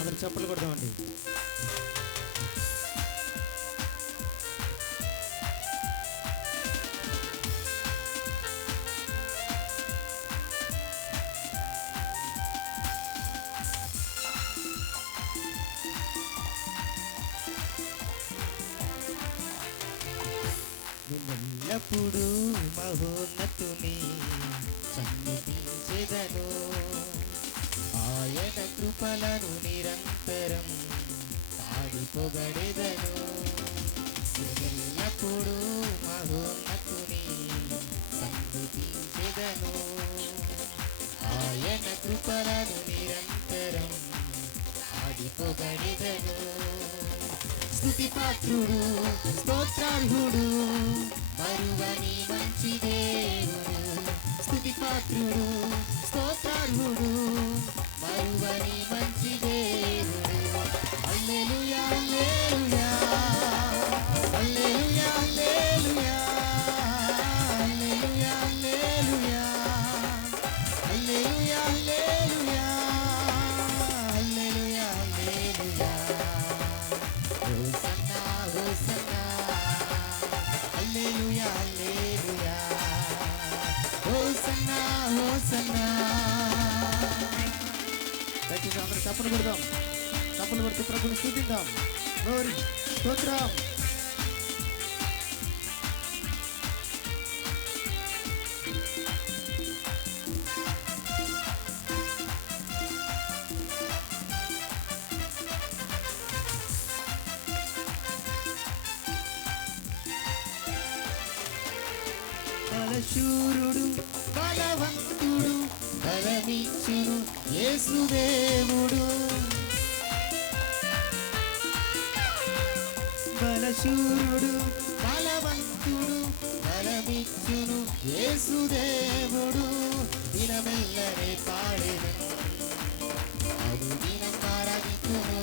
అందరు చప్పలు కొడదామండి. ఎల్లప్పుడూ మహోన్నతుని సన్నిధించెదను, ఆయన కృపలను నిరంతరం పాడి పొగడెదను. ఎల్లప్పుడూ మహోన్నతుని సన్నిధించెదను, ఆయన కృపలను నిరంతరం పాడి పొగడెదను. స్తుతి పాత్రుడు స్తోత్రార్హుడు మరువని మంచి దేవుడు. స్తుతి పాత్రుడు స్తోత్రార్హుడు మరువని మంచి దేవుడు. Hallelujah hallelujah hallelujah hallelujah hallelujah hallelujah hallelujah hallelujah hallelujah hallelujah. Hosanna hosanna hallelujah hallelujah hosanna hosanna. దయచేసి అందరూ చప్పలు కొడదాం. చప్పలు కొడుతూ ప్రభుని స్తుతిద్దాం. గ్లోరీ స్తోత్రం. బలశూరుడు బలవంతుడు బలమిచ్చును యేసుదేవుడు. బలశూరుడు బలవంతుడు బలమిచ్చును యేసుదేవుడు. దినమెల్లనే పాడెదను అనుదినం ఆరాధించును,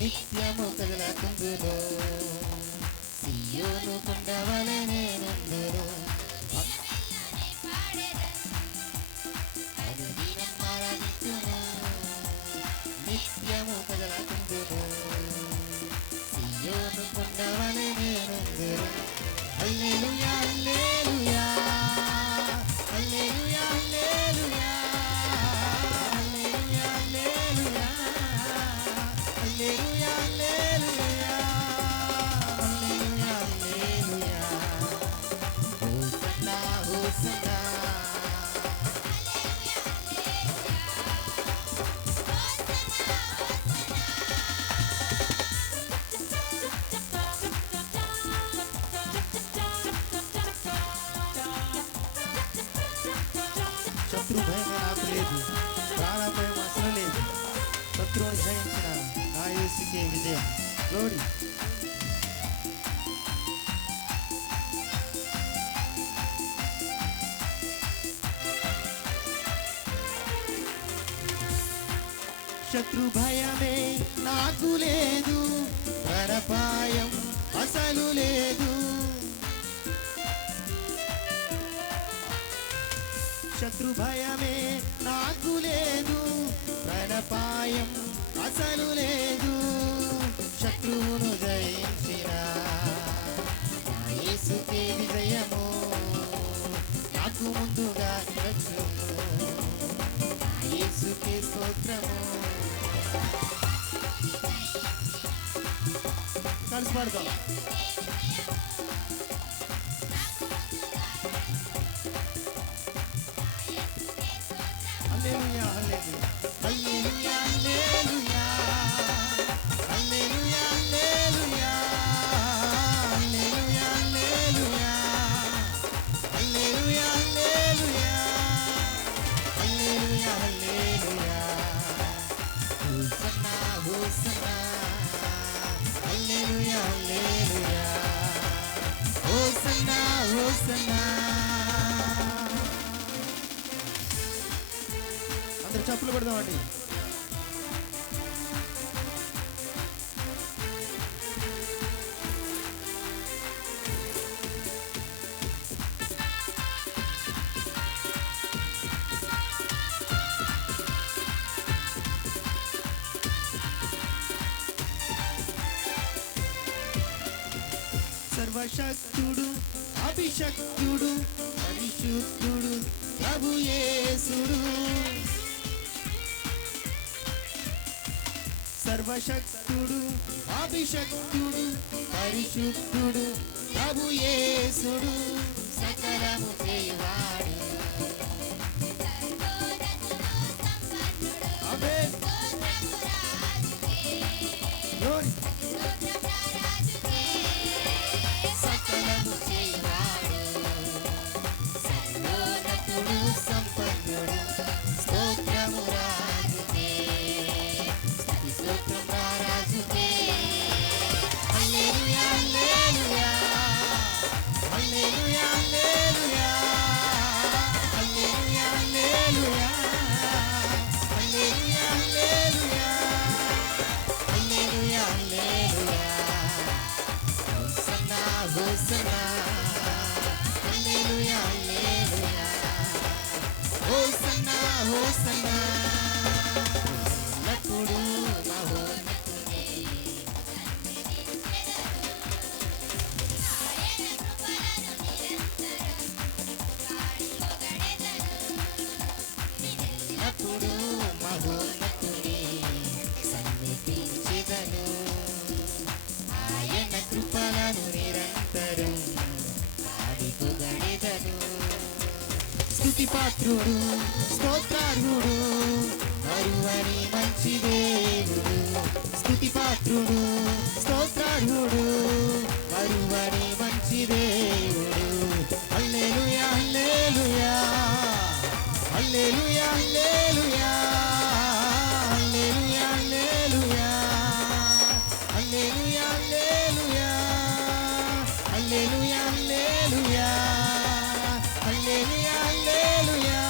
నిత్యము కదలకుందును సియోను కొండవలె నుండును. అనుదినం ఆరాధించును, నిత్యము కదలకుందును సియోను కొండవలె నుండును. హల్లెలూయా hallelujah hallelujah hallelujah hallelujah hallelujah hallelujah hallelujah hallelujah hallelujah. Hosanna hosanna శత్రు భయమే నాకు లేదు, ప్రాణ భయం అసలు లేదు. శత్రువుని జయించిన నా యేసుకే విజయం. గ్లోరీ. శత్రు భయమే నాకు లేదు, ప్రాణాపాయం అసలు లేదు. శత్రు భయమే నాకు లేదు, ప్రాణాపాయం అసలు లేదు. శత్రువును జయించిన నా యేసుకే విజయము, నాకు ముందుగా వచ్చును నా యేసుకే స్తోత్రము. కలిసి పాడదాం. Hallelujah hallelujah hallelujah hallelujah hallelujah hallelujah hallelujah hallelujah hallelujah hallelujah hallelujah. Hosanna hosanna hallelujah hallelujah hosanna hosanna. అందరు చప్పులు కొడదామండి. సర్వశక్తుడు అభిషక్తుడు పరిశుద్ధుడు ప్రభు యేసుడు సర్వశక్తుడు అభిషక్తుడు పరిశుద్ధుడు ప్రభు యేసుడు సకలము చేయవాడు ఆమేన్ గ్లోరీ సకలము చేయవాడు సర్వోన్నతుడు సంపన్నుడు స్తోత్రము రాజుకే స్తుతి స్తోత్రం రాజుకే hallelujah hallelujah hallelujah hallelujah hallelujah hallelujah hallelujah hallelujah hallelujah hosanna hosanna hallelujah hallelujah hosanna hosanna ఎల్లప్పుడూ మహోన్నతుడే ఎల్లప్పుడూ మహోన్నతుడే సన్నిధించెదను ఆయన కృపలను నిరంతరం పాడి పొగడెదను స్తుతి పాత్రుడు స్తోత్రార్హుడు మరువని మంచి దేవుడు స్తుతి పాత్రుడు స్తోత్రార్హుడు మరువని మంచి దేవుడు hallelujah hallelujah hallelujah hallelujah hallelujah hallelujah hallelujah hallelujah hallelujah hallelujah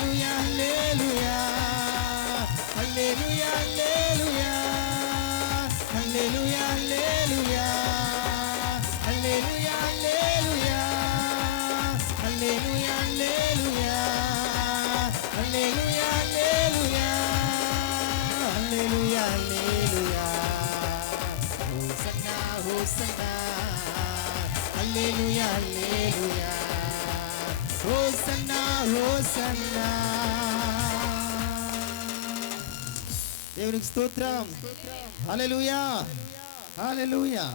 hallelujah hallelujah hallelujah hallelujah hallelujah hallelujah hallelujah hosanna hosanna hallelujah hallelujah hosanna hosanna దేవునికి స్తోత్రం హల్లెలూయా హల్లెలూయా